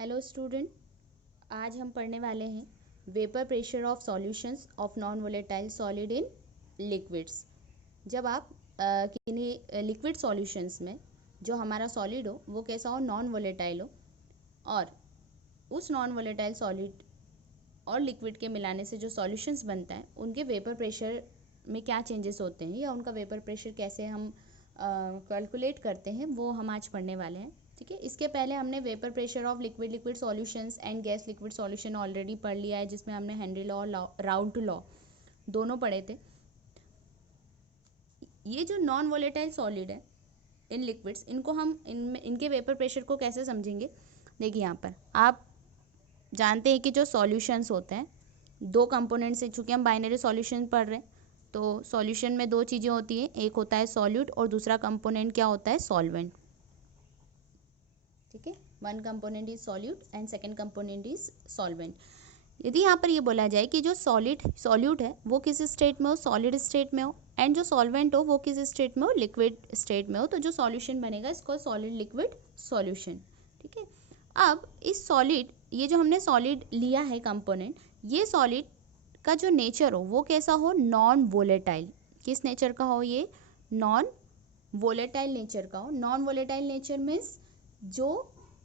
Hello student, आज हम पढ़ने वाले हैं vapour pressure of solutions of non volatile solid in liquids. जब आप किन्हीं लिक्विड सॉल्यूशंस में जो हमारा सॉलिड हो वो कैसा हो, नॉन वोलेटाइल हो, और उस नॉन वोलेटाइल सॉलिड और लिक्विड के मिलाने से जो सॉल्यूशंस बनता है उनके वेपर प्रेशर में क्या चेंजेस होते हैं या उनका वेपर प्रेशर कैसे हम कैलकुलेट करते हैं वो हम आज पढ़ने वाले हैं। ठीक है, इसके पहले हमने vapour pressure of liquid liquid solutions and gas liquid solution already पढ़ लिया है, जिसमें हमने हेनरी लॉ और राउल्ट लॉ दोनों पढ़े थे। ये जो नॉन वोलेटाइल सॉलिड है इन लिक्विड्स, इनको हम इनके वेपर प्रेशर को कैसे समझेंगे। देखिए यहाँ पर आप जानते हैं कि जो सॉल्यूशंस होते हैं दो कंपोनेंट से, चूँकि हम बाइनरी सॉल्यूशन पढ़ रहे हैं तो सॉल्यूशन में दो चीज़ें होती हैं, एक होता है सॉल्यूट और दूसरा कंपोनेंट क्या होता है, सॉल्वेंट। ठीक है, one component is solute and second component is solvent. यदि यहाँ पर ये बोला जाए कि जो सॉल्यूट है वो किस स्टेट में हो, सॉलिड स्टेट में हो, एंड जो सॉल्वेंट हो वो किस स्टेट में हो, लिक्विड स्टेट में हो, तो जो सॉल्यूशन बनेगा इसको सॉलिड लिक्विड सॉल्यूशन। ठीक है, अब इस सॉलिड, ये जो हमने सॉलिड लिया है कंपोनेंट, ये सॉलिड का जो नेचर हो वो कैसा हो, नॉन वोलेटाइल। किस नेचर का हो, ये नॉन वोलेटाइल नेचर का हो। नॉन वोलेटाइल नेचर मीन्स जो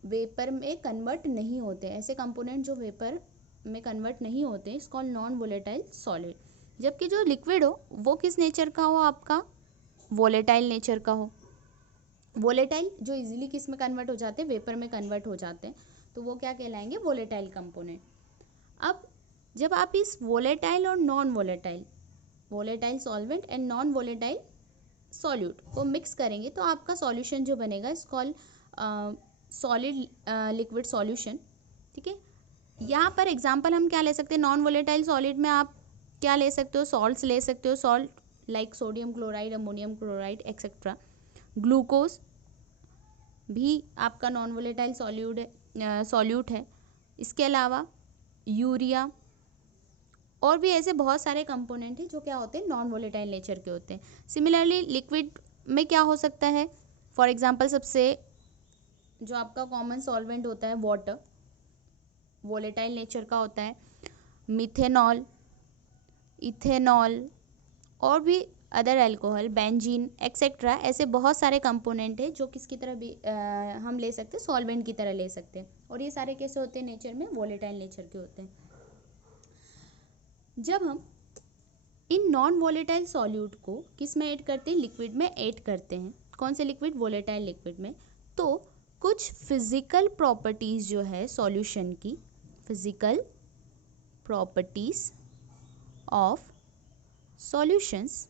वेपर में कन्वर्ट नहीं होते, ऐसे कंपोनेंट जो वेपर में कन्वर्ट नहीं होते, इस कॉल्ड नॉन वोलेटाइल सॉलिड। जबकि जो लिक्विड हो वो किस नेचर का हो, आपका वोलेटाइल नेचर का हो। वोलेटाइल जो इजीली किस में कन्वर्ट हो जाते हैं, वेपर में कन्वर्ट हो जाते हैं, तो वो क्या कहलाएंगे, वोलेटाइल कंपोनेंट। अब जब आप इस वोलेटाइल और non volatile solvent and non volatile solute को मिक्स करेंगे तो आपका सॉल्यूशन जो बनेगा इस कॉल्ड सॉलिड लिक्विड सॉल्यूशन। ठीक है, यहाँ पर एग्जांपल हम क्या ले सकते हैं, नॉन वोलेटाइल सॉलिड में आप क्या ले सकते हो, सॉल्ट्स ले सकते हो, salt like sodium chloride, ammonium chloride etcetera. Glucose भी आपका नॉन वोलेटाइल सॉल्यूट है। इसके अलावा यूरिया और भी ऐसे बहुत सारे कंपोनेंट हैं जो क्या होते हैं, नॉन वोलेटाइल नेचर के होते हैं। सिमिलरली लिक्विड में क्या हो सकता है, फॉर एग्जांपल सबसे जो आपका कॉमन सॉल्वेंट होता है वाटर, वोलेटाइल नेचर का होता है। मिथेनॉल, इथेनॉल और भी अदर अल्कोहल, बेंजीन एक्सेट्रा, ऐसे बहुत सारे कंपोनेंट हैं जो किसकी तरह भी हम ले सकते हैं, सॉल्वेंट की तरह ले सकते हैं। और ये सारे कैसे होते हैं, नेचर में वोलेटाइल नेचर के होते हैं। जब हम इन नॉन वोलेटाइल सॉल्यूट को किस में ऐड करते हैं, लिक्विड में ऐड करते हैं। कौन से लिक्विड, वोलेटाइल लिक्विड में। तो कुछ फिजिकल प्रॉपर्टीज जो है सॉल्यूशन की, physical properties of solutions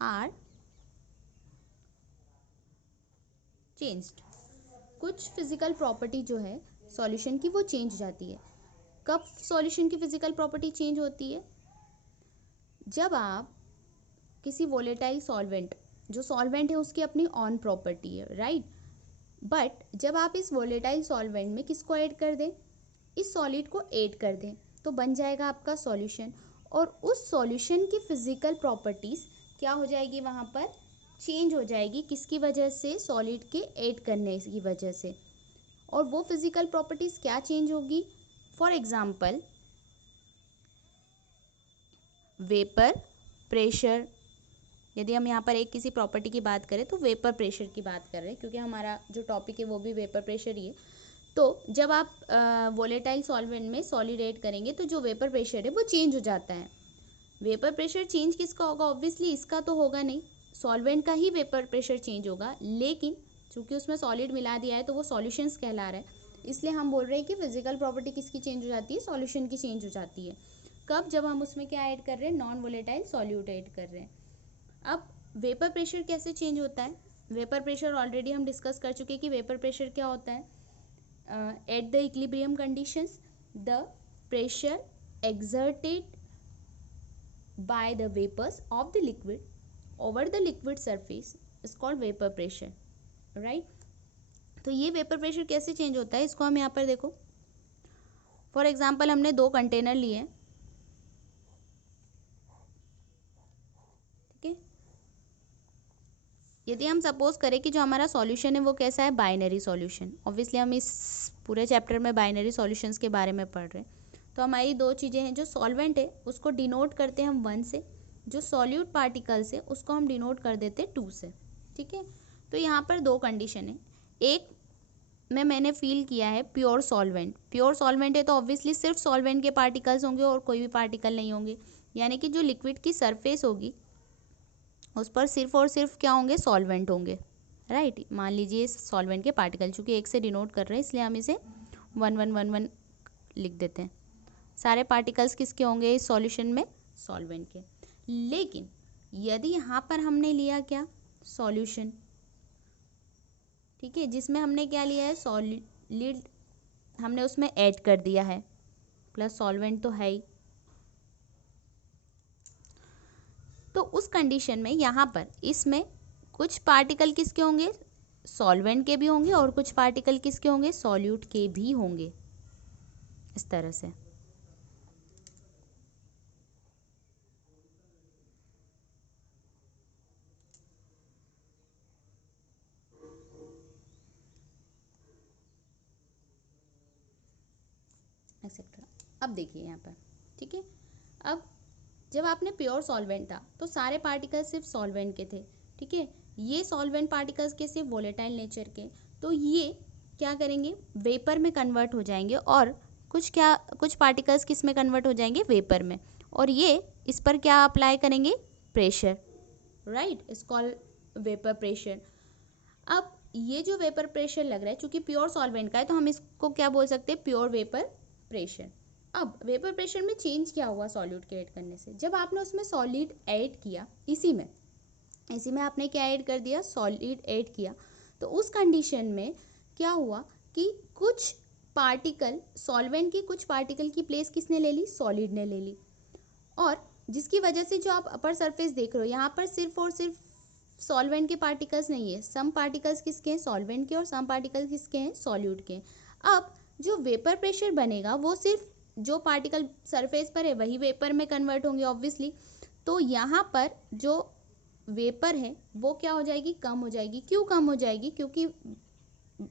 are changed. कुछ फिजिकल प्रॉपर्टी जो है सॉल्यूशन की वो चेंज जाती है। कब सॉल्यूशन की फिजिकल प्रॉपर्टी चेंज होती है, जब आप किसी वोलेटाइल सॉल्वेंट, जो सॉल्वेंट है उसकी अपनी ऑन प्रॉपर्टी है, राइट, बट जब आप इस वोलेटाइल सॉल्वेंट में किसको ऐड कर दें, इस सॉलिड को ऐड कर दें, तो बन जाएगा आपका सॉल्यूशन। और उस सॉल्यूशन की फिजिकल प्रॉपर्टीज क्या हो जाएगी, वहाँ पर चेंज हो जाएगी, किसकी वजह से, सॉलिड के ऐड करने की वजह से। और वो फिजिकल प्रॉपर्टीज क्या चेंज होगी, फॉर एग्जाम्पल वेपर प्रेशर। यदि हम यहाँ पर एक किसी प्रॉपर्टी की बात करें तो वेपर प्रेशर की बात कर रहे हैं, क्योंकि हमारा जो टॉपिक है वो भी वेपर प्रेशर ही है। तो जब आप वोलेटाइल सॉल्वेंट में सॉलिड ऐड करेंगे तो जो वेपर प्रेशर है वो चेंज हो जाता है। वेपर प्रेशर चेंज किसका होगा, ऑब्वियसली इसका तो होगा नहीं, सॉल्वेंट का ही वेपर प्रेशर चेंज होगा, लेकिन चूंकि उसमें सॉलिड मिला दिया है तो वो सॉल्यूशंस कहला रहा है, इसलिए हम बोल रहे हैं कि फिजिकल प्रॉपर्टी किसकी चेंज हो जाती है, सॉल्यूशन की चेंज हो जाती है। कब, जब हम उसमें क्या ऐड कर रहे हैं, नॉन वोलेटाइल सॉल्यूट ऐड कर रहे हैं। अब वेपर प्रेशर कैसे चेंज होता है, वेपर प्रेशर ऑलरेडी हम डिस्कस कर चुके हैं कि वेपर प्रेशर क्या होता है। At the equilibrium conditions the pressure exerted by the vapors of the liquid over the liquid surface is called vapor pressure, right। तो ये वेपर प्रेशर कैसे चेंज होता है, इसको हम यहाँ पर देखो। फॉर एग्जांपल हमने दो कंटेनर लिए हैं, ठीक है। यदि हम सपोज करें कि जो हमारा सॉल्यूशन है वो कैसा है, बाइनरी सॉल्यूशन। ऑब्वियसली हम इस पूरे चैप्टर में बाइनरी सॉल्यूशंस के बारे में पढ़ रहे हैं। तो हमारी दो चीज़ें हैं, जो सॉल्वेंट है उसको डिनोट करते हैं हम 1 से, जो सॉल्यूट पार्टिकल्स है उसको हम डिनोट कर देते हैं 2 से। ठीक है, तो यहाँ पर दो कंडीशन है। एक में मैंने फील किया है प्योर सॉल्वेंट। प्योर सॉल्वेंट है तो ऑब्वियसली सिर्फ सॉल्वेंट के पार्टिकल्स होंगे और कोई भी पार्टिकल नहीं होंगे, यानी कि जो लिक्विड की सरफेस होगी उस पर सिर्फ और सिर्फ क्या होंगे, सॉल्वेंट होंगे। राइट, मान लीजिए सॉल्वेंट के पार्टिकल, चूंकि एक से डिनोट कर रहे हैं इसलिए हम इसे 1111 लिख देते हैं। सारे पार्टिकल्स किसके होंगे इस सॉल्यूशन में, सॉल्वेंट के। लेकिन यदि यहाँ पर हमने लिया क्या, सॉल्यूशन, ठीक है, जिसमें हमने क्या लिया है, सॉलिड हमने उसमें ऐड कर दिया है, प्लस सॉल्वेंट तो है ही। तो उस कंडीशन में यहाँ पर इसमें कुछ पार्टिकल किसके होंगे, सॉल्वेंट के भी होंगे और कुछ पार्टिकल किसके होंगे, सॉल्यूट के भी होंगे, इस तरह से। एक्सेट्रा। अब देखिए यहाँ पर, ठीक है, अब जब आपने प्योर सॉल्वेंट था तो सारे पार्टिकल सिर्फ सॉल्वेंट के थे। ठीक है, ये सॉल्वेंट पार्टिकल्स के सिर्फ वोलेटाइल नेचर के, तो ये क्या करेंगे, वेपर में कन्वर्ट हो जाएंगे, और कुछ पार्टिकल्स किस में कन्वर्ट हो जाएंगे, वेपर में, और ये इस पर क्या अप्लाई करेंगे, pressure. Right, it's called vapour pressure. अब ये जो वेपर प्रेशर लग रहा है, चूंकि प्योर सॉल्वेंट का है तो हम इसको क्या बोल सकते हैं, प्योर वेपर प्रेशर। अब वेपर प्रेशर में चेंज क्या हुआ सॉल्यूट के ऐड करने से, जब आपने उसमें सॉलिड ऐड किया, इसी में आपने क्या ऐड कर दिया, सॉलिड ऐड किया, तो उस कंडीशन में क्या हुआ कि कुछ पार्टिकल, सॉल्वेंट की कुछ पार्टिकल की प्लेस किसने ले ली, सॉलिड ने ले ली, और जिसकी वजह से जो आप अपर सरफेस देख रहे हो यहाँ पर सिर्फ और सिर्फ सॉल्वेंट के पार्टिकल्स नहीं है, सम पार्टिकल्स किसके हैं, सॉल्वेंट के, और सम पार्टिकल्स किसके हैं, सॉल्यूट के। अब जो वेपर प्रेशर बनेगा वो सिर्फ जो पार्टिकल सरफेस पर है वही वेपर में कन्वर्ट होंगे ऑब्वियसली। तो यहाँ पर जो वेपर है वो क्या हो जाएगी, कम हो जाएगी। क्यों कम हो जाएगी, क्योंकि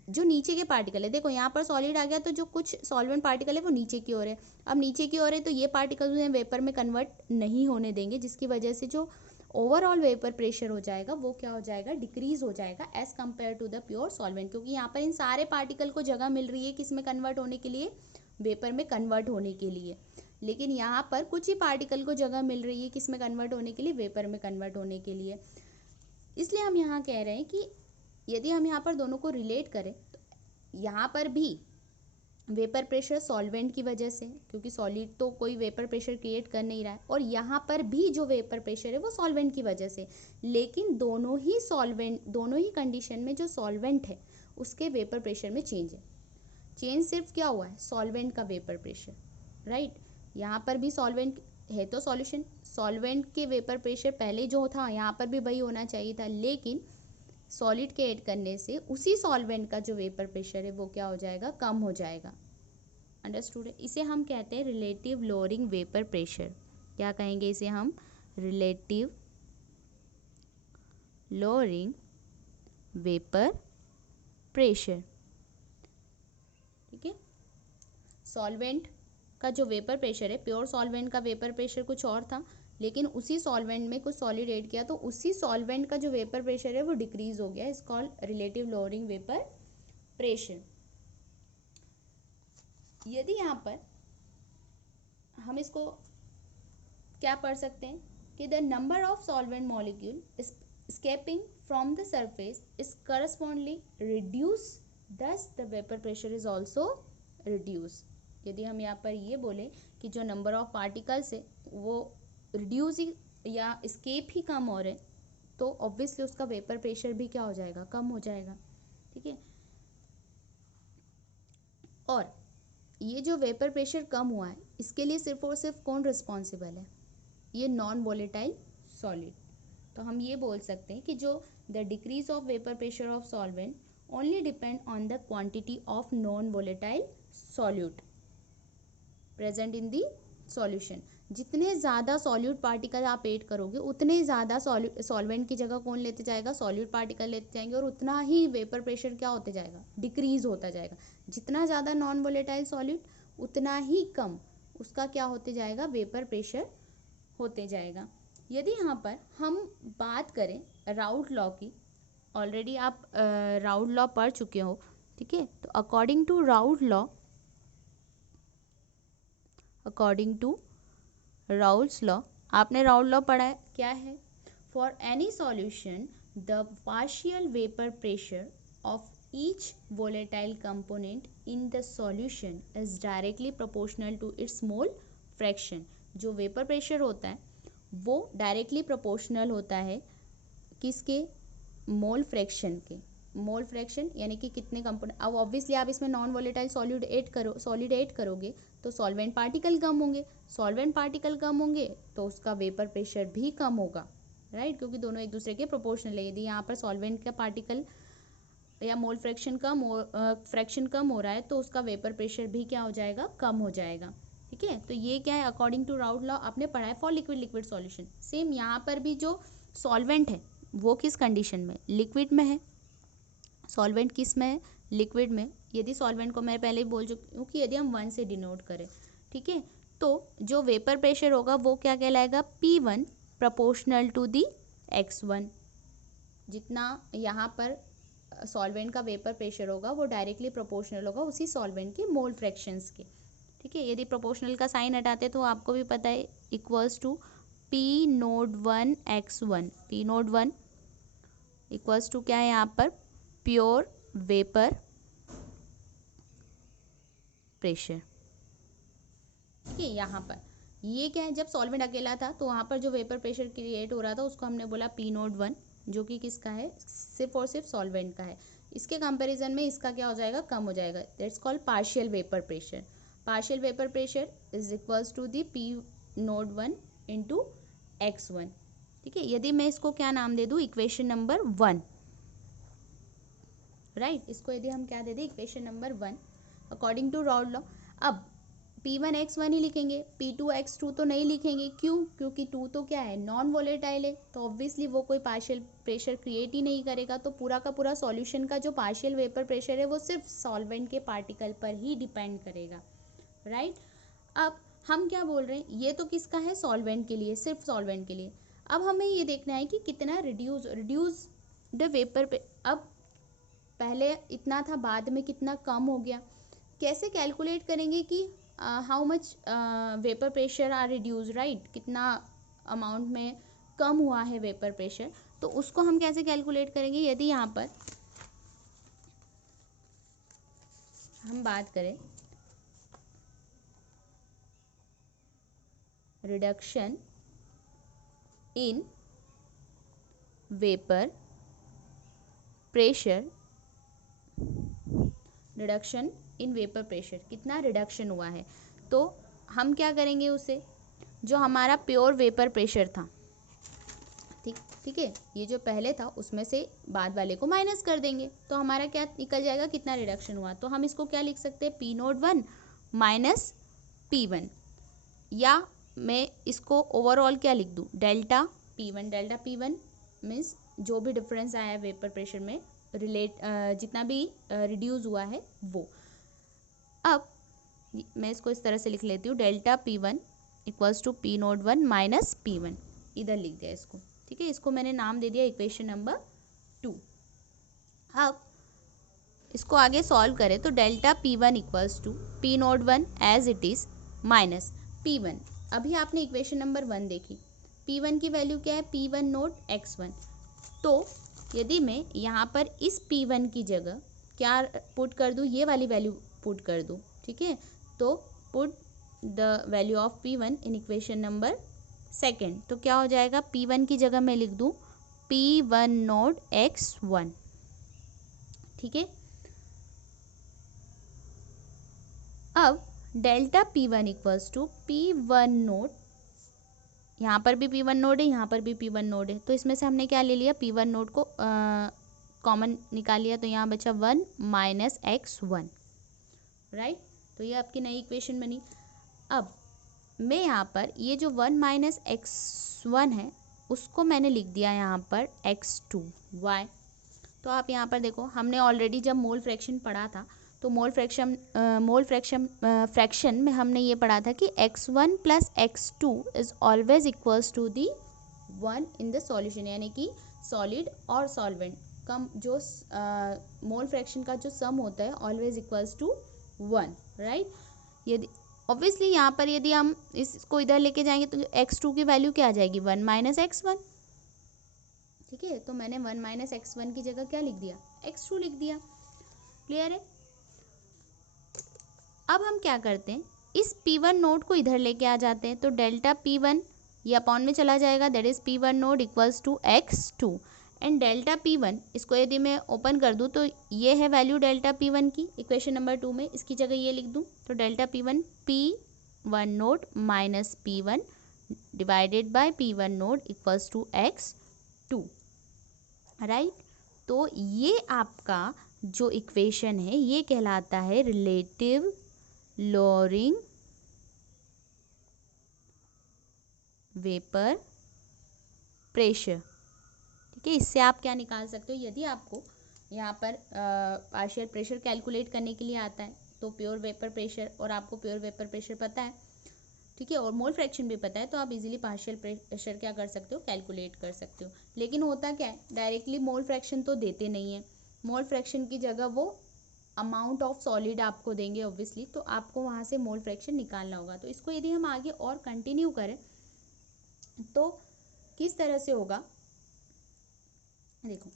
जो नीचे के पार्टिकल है, देखो यहाँ पर सॉलिड आ गया तो जो कुछ सॉल्वेंट पार्टिकल है वो नीचे की ओर है। अब नीचे की ओर है तो ये पार्टिकल उन्हें वेपर में कन्वर्ट नहीं होने देंगे, जिसकी वजह से जो ओवरऑल वेपर प्रेशर हो जाएगा वो क्या हो जाएगा, डिक्रीज हो जाएगा as compare to the pure solvent, क्योंकि यहाँ पर इन सारे पार्टिकल को जगह मिल रही है किस में कन्वर्ट होने के लिए, वेपर में कन्वर्ट होने के लिए। लेकिन यहाँ पर कुछ ही पार्टिकल को जगह मिल रही है किस में कन्वर्ट होने के लिए, वेपर में कन्वर्ट होने के लिए। इसलिए हम यहाँ कह रहे हैं कि यदि हम यहाँ पर दोनों को रिलेट करें तो यहाँ पर भी वेपर प्रेशर सॉल्वेंट की वजह से, क्योंकि सॉलिड तो कोई वेपर प्रेशर क्रिएट कर नहीं रहा है, और यहाँ पर भी जो वेपर प्रेशर है वो सॉल्वेंट की वजह से। लेकिन दोनों ही कंडीशन में जो सॉल्वेंट है उसके वेपर प्रेशर में चेंज है। चेंज सिर्फ क्या हुआ है, सॉल्वेंट का वेपर प्रेशर। राइट, यहाँ पर भी सॉल्वेंट है तो सॉल्यूशन, सॉल्वेंट के वेपर प्रेशर पहले जो था यहाँ पर भी वही होना चाहिए था, लेकिन सॉलिड के ऐड करने से उसी सॉल्वेंट का जो वेपर प्रेशर है वो क्या हो जाएगा, कम हो जाएगा। अंडरस्टूड है, इसे हम कहते हैं रिलेटिव लोअरिंग वेपर प्रेशर। क्या कहेंगे इसे हम, रिलेटिव लोअरिंग वेपर प्रेशर। ठीक है, सॉल्वेंट का जो वेपर प्रेशर है, प्योर सॉल्वेंट का वेपर प्रेशर कुछ और था, लेकिन उसी सॉल्वेंट में कुछ सॉलिड ऐड किया तो उसी सॉल्वेंट का जो वेपर प्रेशर है वो डिक्रीज हो गया, इस called relative lowering vapour pressure. यदि यहाँ पर हम इसको क्या पढ़ सकते हैं कि the number of solvent molecule escaping from the surface is correspondingly reduced, thus the vapor pressure is also reduced। यदि हम यहाँ पर ये बोले कि जो नंबर ऑफ पार्टिकल्स है वो रिड्यूस ही या escape ही कम हो रहे, तो ऑब्वियसली उसका वेपर प्रेशर भी क्या हो जाएगा, कम हो जाएगा। ठीक है, और ये जो वेपर प्रेशर कम हुआ है इसके लिए सिर्फ और सिर्फ कौन रिस्पॉन्सिबल है, ये नॉन वोलेटाइल सॉलिड। तो हम ये बोल सकते हैं कि जो the decrease of vapour pressure of solvent only depend on the quantity of non volatile solute present in the solution. जितने ज़्यादा सॉल्यूट पार्टिकल आप ऐड करोगे उतने ज़्यादा सॉल्वेंट की जगह कौन लेते जाएगा, सॉल्यूट पार्टिकल लेते जाएंगे, और उतना ही वेपर प्रेशर क्या होते जाएगा, डिक्रीज होता जाएगा। जितना ज़्यादा नॉन वोलेटाइल सॉल्यूट उतना ही कम उसका क्या होते जाएगा, वेपर प्रेशर होते जाएगा। यदि यहाँ पर हम बात करें राउट लॉ की, ऑलरेडी आप राउट लॉ पढ़ चुके हो, ठीक है। तो अकॉर्डिंग टू राउट लॉ आपने राउट लॉ पढ़ा है, क्या है, for any solution the partial vapour pressure of each volatile component in the solution is directly proportional to its mole fraction. जो वेपर प्रेशर होता है वो डायरेक्टली प्रोपोर्शनल होता है किसके, मोल फ्रैक्शन के। मोल फ्रैक्शन यानी कि कितने कंपोनेंट। अब ऑब्वियसली आप इसमें नॉन वोलेटाइल सॉलिड ऐड करोगे तो सॉल्वेंट पार्टिकल कम होंगे, सॉल्वेंट पार्टिकल कम होंगे तो उसका वेपर प्रेशर भी कम होगा, राइट, क्योंकि दोनों एक दूसरे के प्रोपोर्शनल है। यदि यहाँ पर सॉल्वेंट का पार्टिकल या मोल फ्रैक्शन कम हो रहा है तो उसका वेपर प्रेशर भी क्या हो जाएगा, कम हो जाएगा, ठीक है। तो ये क्या है, अकॉर्डिंग टू राउट लॉ आपने पढ़ा है फॉर लिक्विड सॉल्यूशन। सेम यहाँ पर भी जो सॉल्वेंट है वो किस कंडीशन में, लिक्विड में है। सॉल्वेंट किस में है, लिक्विड में। यदि सॉल्वेंट को मैं पहले ही बोल चुकी हूँ कि यदि हम 1 से डिनोट करें, ठीक है, तो जो वेपर प्रेशर होगा वो क्या कहलाएगा, P1 proportional to the X1। जितना यहाँ पर सॉल्वेंट का वेपर प्रेशर होगा वो डायरेक्टली प्रोपोर्शनल होगा उसी सॉल्वेंट के मोल फ्रैक्शंस के, ठीक है। यदि प्रोपोर्शनल का साइन हटाते तो आपको भी पता है equals to P0 X1। P0 equals to क्या है यहाँ पर, प्योर वेपर प्रेशर, ठीक है। यहाँ पर ये क्या है, जब सॉल्वेंट अकेला था तो वहाँ पर जो वेपर प्रेशर क्रिएट हो रहा था उसको हमने बोला P01, जो कि किसका है, सिर्फ और सिर्फ सॉल्वेंट का है। इसके कंपैरिजन में इसका क्या हो जाएगा, कम हो जाएगा। That's called partial vapour pressure. Partial vapour pressure is equals to the P01 into X1, ठीक है। यदि मैं इसको क्या नाम दे दूँ, इक्वेशन नंबर 1, राइट, इसको यदि हम क्या दे दें, equation number 1 according to Raoult law. अब P1 X1 ही लिखेंगे, P2 X2 तो नहीं लिखेंगे, क्यों, क्योंकि 2 तो क्या है, नॉन वोलेटाइल है, तो ऑब्वियसली वो कोई पार्शियल प्रेशर क्रिएट ही नहीं करेगा। तो पूरा का पूरा सॉल्यूशन का जो पार्शियल वेपर प्रेशर है वो सिर्फ सॉल्वेंट के पार्टिकल पर ही डिपेंड करेगा, राइट। अब हम क्या बोल रहे हैं, ये तो किसका है, सॉल्वेंट के लिए, सिर्फ सॉल्वेंट के लिए। अब हमें ये देखना है कि कितना रिड्यूस द वेपर पे, अब पहले इतना था बाद में कितना कम हो गया, कैसे कैलकुलेट करेंगे कि how much vapour pressure are reduce, right, कितना अमाउंट में कम हुआ है वेपर प्रेशर। तो उसको हम कैसे कैलकुलेट करेंगे, यदि यहाँ पर हम बात करें reduction in vapour pressure, reduction in vapour pressure, कितना रिडक्शन हुआ है, तो हम क्या करेंगे, उसे जो हमारा प्योर वेपर प्रेशर था, ठीक है, ये जो पहले था उसमें से बाद वाले को माइनस कर देंगे तो हमारा क्या निकल जाएगा, कितना रिडक्शन हुआ। तो हम इसको क्या लिख सकते हैं, P01 माइनस P1, या मैं इसको ओवरऑल क्या लिख दूँ, डेल्टा P1 मीन्स जो भी डिफरेंस आया है वेपर प्रेशर में जितना भी रिड्यूस हुआ है वो। अब मैं इसको इस तरह से लिख लेती हूँ, delta P1 equals to P01 minus P1, इधर लिख दिया इसको, ठीक है। इसको मैंने नाम दे दिया इक्वेशन नंबर 2। अब इसको आगे सॉल्व करें तो delta P1 equals to P01 as it is minus P1। अभी आपने इक्वेशन नंबर 1 देखी, P1 की वैल्यू क्या है, P1 नोट X1। तो यदि मैं यहाँ पर इस P1 की जगह क्या पुट कर दूँ, ये वाली वैल्यू पुट कर दूँ, ठीक है। तो put the value of P1 in equation number 2, तो क्या हो जाएगा, P1 की जगह मैं लिख दूँ P1 नोट X1, ठीक है। अब delta P1 equals to P1 note, यहाँ पर भी P1 नोड है, यहाँ पर भी P1 नोड है, तो इसमें से हमने क्या ले लिया, P1 नोड को कॉमन निकाल लिया, तो यहाँ बचा 1 माइनस X1, राइट। तो ये आपकी नई इक्वेशन बनी। अब मैं यहाँ पर ये जो 1 माइनस x1 है उसको मैंने लिख दिया यहाँ पर x2। वाई? तो आप यहाँ पर देखो, हमने ऑलरेडी जब मोल फ्रैक्शन पढ़ा था तो मोल फ्रैक्शन में हमने ये पढ़ा था कि x1 plus x2 is always equals to the 1 in the solution, यानी कि सॉलिड और सॉल्वेंट कम जो मोल फ्रैक्शन का जो सम होता है ऑलवेज इक्वल्स टू 1, राइट। यदि ऑब्वियसली यहाँ पर यदि हम इसको इधर लेके जाएंगे तो x2 की वैल्यू क्या आ जाएगी, 1 माइनस x1। ठीक है, तो मैंने 1 माइनस x1 की जगह क्या लिख दिया, x2 लिख दिया। क्लियर है? अब हम क्या करते हैं, इस P1 नोड को इधर लेके आ जाते हैं, तो डेल्टा P1 ये अपॉन में चला जाएगा, that is P1 naught equals to x2 and delta P1, इसको यदि मैं ओपन कर दूं तो ये है वैल्यू डेल्टा P1 की इक्वेशन नंबर 2 में, इसकी जगह ये लिख दूं तो delta P1 naught minus P1 divided by P1 naught equals to x2, right. तो ये आपका जो इक्वेशन है ये कहलाता है रिलेटिव लोअरिंग वेपर प्रेशर। ठीक है, इससे आप क्या निकाल सकते हो, यदि आपको यहाँ पर पार्शियल प्रेशर कैलकुलेट करने के लिए आता है तो प्योर वेपर प्रेशर, और आपको प्योर वेपर प्रेशर पता है, ठीक है, और मोल फ्रैक्शन भी पता है, तो आप इजीली पार्शियल प्रेशर क्या कर सकते हो, कैलकुलेट कर सकते हो। लेकिन होता क्या है, डायरेक्टली मोल फ्रैक्शन तो देते नहीं है, मोल फ्रैक्शन की जगह वो अमाउंट ऑफ सॉलिड आपको देंगे ऑब्वियसली, तो आपको वहाँ से मोल फ्रैक्शन निकालना होगा। तो इसको यदि हम आगे और कंटिन्यू करें तो किस तरह से होगा, देखो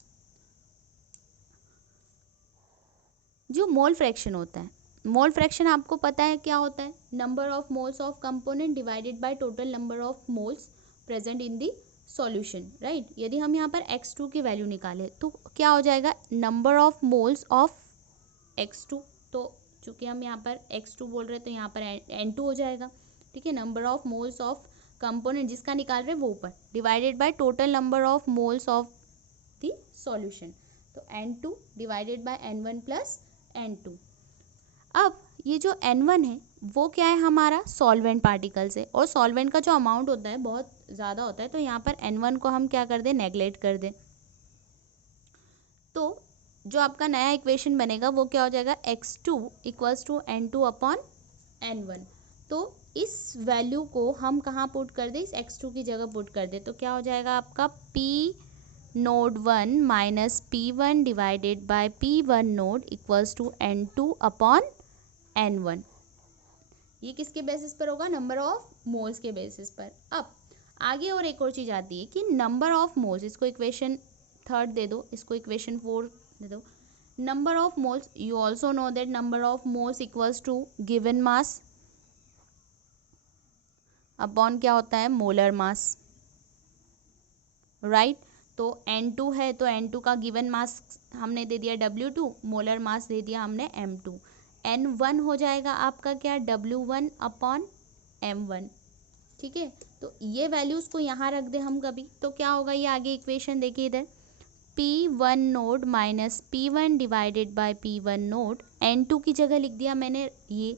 जो मोल फ्रैक्शन होता है, मोल फ्रैक्शन आपको पता है क्या होता है, number of moles of component divided by total number of moles present in the solution, right. यदि हम यहाँ पर x2 की वैल्यू निकालें तो क्या हो जाएगा, number of moles of x2, तो चूंकि हम यहाँ पर x2 बोल रहे हैं तो यहाँ पर n2 हो जाएगा। ठीक है, number of moles of component जिसका निकाल रहे हैं वो ऊपर, divided by total number of moles of the solution, तो n2 divided by n1 plus n2। अब ये जो n1 है वो क्या है, हमारा सॉल्वेंट पार्टिकल्स है, और सॉल्वेंट का जो अमाउंट होता है बहुत ज़्यादा होता है, तो यहाँ पर n1 को हम क्या कर दें, नेगलेक्ट कर दें। तो जो आपका नया इक्वेशन बनेगा वो क्या हो जाएगा, x2 equals to n2 upon n1। तो इस वैल्यू को हम कहाँ पुट कर दें, इस x2 की जगह पुट कर दें, तो क्या हो जाएगा आपका P naught 1 minus P1 divided by P1 naught equals to n2 upon n1। ये किसके बेसिस पर होगा, नंबर ऑफ मोल्स के बेसिस पर। अब आगे और एक और चीज़ आती है कि नंबर ऑफ मोल्स, इसको इक्वेशन 3 दे दो, इसको इक्वेशन 4 दे दो। Number of moles, you also know that number of moles equals to given mass upon क्या होता है, मोलर मास, राइट। तो n2 है तो n2 का गिवन मास हमने दे दिया W2, मोलर मास दे दिया हमने M2। n1 हो जाएगा आपका क्या, W1 अपॉन M1। ठीक है, तो ये वैल्यूज़ को यहाँ रख दे हम कभी, तो क्या होगा, ये आगे इक्वेशन देखिए इधर, P1 naught minus P1 divided by P1 node, n2 की जगह लिख दिया मैंने ये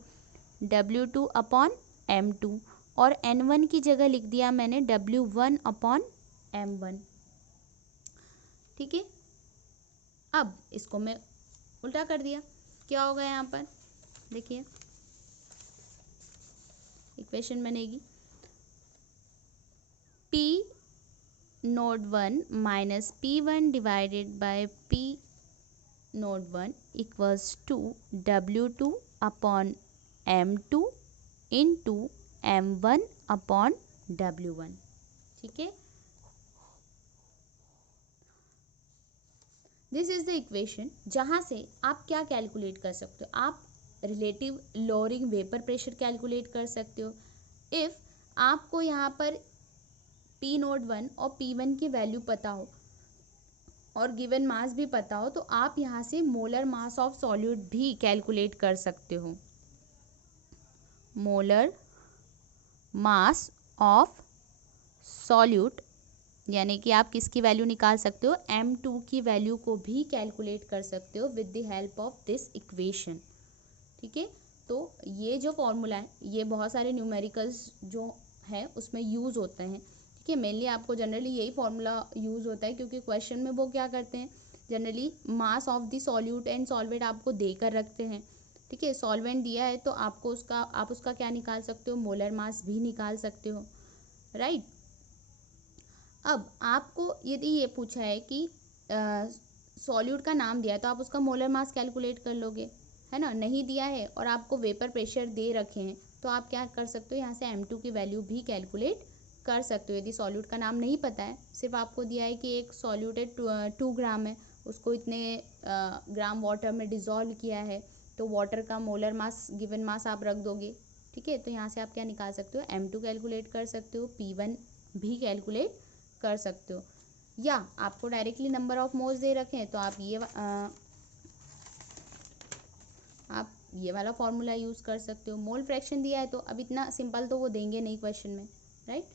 W2 अपॉन M2, और n1 की जगह लिख दिया मैंने W1 अपॉन M1। ठीक है, अब इसको मैं उल्टा कर दिया, क्या होगा यहाँ पर देखिए, इक्वेशन बनेगी P naught 1 minus P1 divided by P naught 1 equals to W2 upon M2 into M1 upon W1। ठीक है, दिस इज द इक्वेशन जहाँ से आप क्या कैलकुलेट कर सकते हो, आप relative lowering vapour pressure calculate कर सकते हो। इफ़ आपको यहाँ पर P नोड 1 और P1 की वैल्यू पता हो और गिवन मास भी पता हो, तो आप यहाँ से मोलर मास ऑफ सॉल्यूट भी कैलकुलेट कर सकते हो, मोलर मास ऑफ सॉल्यूट, यानी कि आप किसकी वैल्यू निकाल सकते हो, M2 की वैल्यू को भी कैलकुलेट कर सकते हो with the help of this equation. ठीक है, तो ये जो फॉर्मूला है ये बहुत सारे न्यूमेरिकल्स जो है उसमें यूज़ होते हैं, ठीक है। मेनली आपको जनरली यही फार्मूला यूज़ होता है, क्योंकि क्वेश्चन में वो क्या करते हैं, generally mass of the solute and solvent आपको देकर रखते हैं, ठीक है। सॉल्वेंट दिया है तो आपको आप उसका क्या निकाल सकते हो, मोलर मास भी निकाल सकते हो, राइट। अब आपको यदि ये पूछा है कि सॉल्यूट का नाम दिया है तो आप उसका मोलर मास कैलकुलेट कर लोगे, है ना। नहीं दिया है और आपको वेपर प्रेशर दे रखे हैं तो आप क्या कर सकते हो, यहाँ से M2 की वैल्यू भी कैलकुलेट कर सकते हो। यदि सॉल्यूट का नाम नहीं पता है, सिर्फ आपको दिया है कि एक सॉल्यूट है 2 ग्राम है, उसको इतने ग्राम वाटर में डिज़ोल्व किया है, तो वाटर का मोलर मास गिवन मास आप रख दोगे, ठीक है। तो यहाँ से आप क्या निकाल सकते हो, M2 कैलकुलेट कर सकते हो, P1 भी कैलकुलेट कर सकते हो, या आपको डायरेक्टली नंबर ऑफ मोल्स दे रखे हैं तो आप ये वाला फॉर्मूला यूज़ कर सकते हो। मोल फ्रैक्शन दिया है तो अब इतना सिंपल तो वो देंगे नहीं क्वेश्चन में, राइट।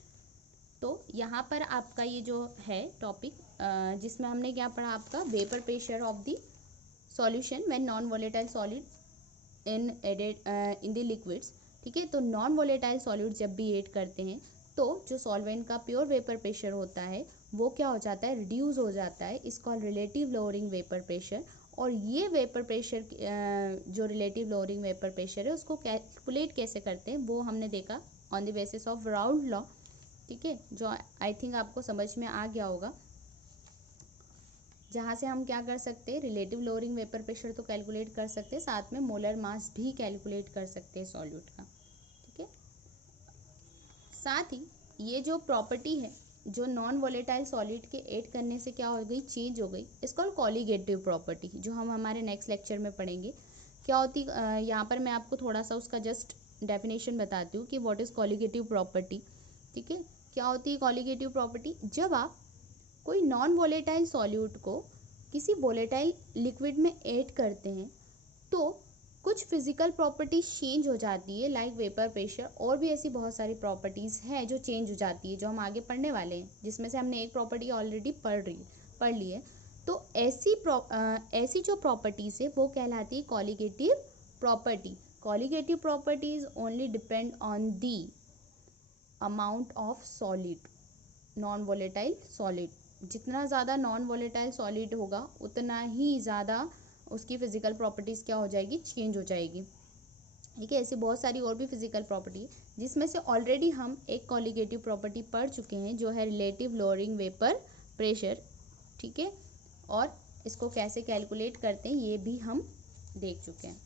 तो यहाँ पर आपका ये जो है टॉपिक जिसमें हमने क्या पढ़ा, आपका vapour pressure of the solution when non volatile solid in the liquids, ठीक है। तो नॉन वोलेटाइल सॉलिड जब भी ऐड करते हैं तो जो सॉल्वेंट का प्योर वेपर प्रेशर होता है वो क्या हो जाता है, रिड्यूस हो जाता है, इस called relative lowering vapour pressure. और ये वेपर प्रेशर जो रिलेटिव लोअरिंग वेपर प्रेशर है उसको कैलकुलेट कैसे करते हैं वो हमने देखा on the basis of Raoult law, ठीक है, जो आई थिंक आपको समझ में आ गया होगा, जहाँ से हम क्या कर सकते हैं, रिलेटिव लोअरिंग वेपर प्रेशर तो कैलकुलेट कर सकते हैं, साथ में मोलर मास भी कैलकुलेट कर सकते हैं सॉल्यूट का, ठीक है। साथ ही ये जो प्रॉपर्टी है जो नॉन वोलेटाइल सॉलिड के ऐड करने से क्या हो गई, चेंज हो गई, इसको कॉलीगेटिव प्रॉपर्टी, जो हम हमारे नेक्स्ट लेक्चर में पढ़ेंगे क्या होती। यहाँ पर मैं आपको थोड़ा सा उसका जस्ट डेफिनेशन बताती हूँ कि व्हाट इज़ कॉलीगेटिव प्रॉपर्टी, ठीक है। क्या होती है कॉलीगेटिव प्रॉपर्टी, जब आप कोई नॉन वोलेटाइल सॉल्यूट को किसी वोलेटाइल लिक्विड में ऐड करते हैं तो कुछ फिजिकल प्रॉपर्टीज चेंज हो जाती है, लाइक वेपर प्रेशर, और भी ऐसी बहुत सारी प्रॉपर्टीज़ हैं जो चेंज हो जाती है, जो हम आगे पढ़ने वाले हैं, जिसमें से हमने एक प्रॉपर्टी ऑलरेडी पढ़ ली है। तो ऐसी जो प्रॉपर्टीज़ है वो कहलाती है colligative property. Colligative properties only depend on the amount of solid, non volatile solid, जितना ज़्यादा नॉन वोलेटाइल सॉलिड होगा उतना ही ज़्यादा उसकी फिजिकल प्रॉपर्टीज़ क्या हो जाएगी, चेंज हो जाएगी, ठीक है। ऐसी बहुत सारी और भी फिजिकल प्रॉपर्टी जिसमें से ऑलरेडी हम एक कॉलीगेटिव प्रॉपर्टी पढ़ चुके हैं जो है रिलेटिव लोअरिंग वेपर प्रेशर, ठीक है, और इसको कैसे कैलकुलेट करते हैं ये भी हम देख चुके हैं।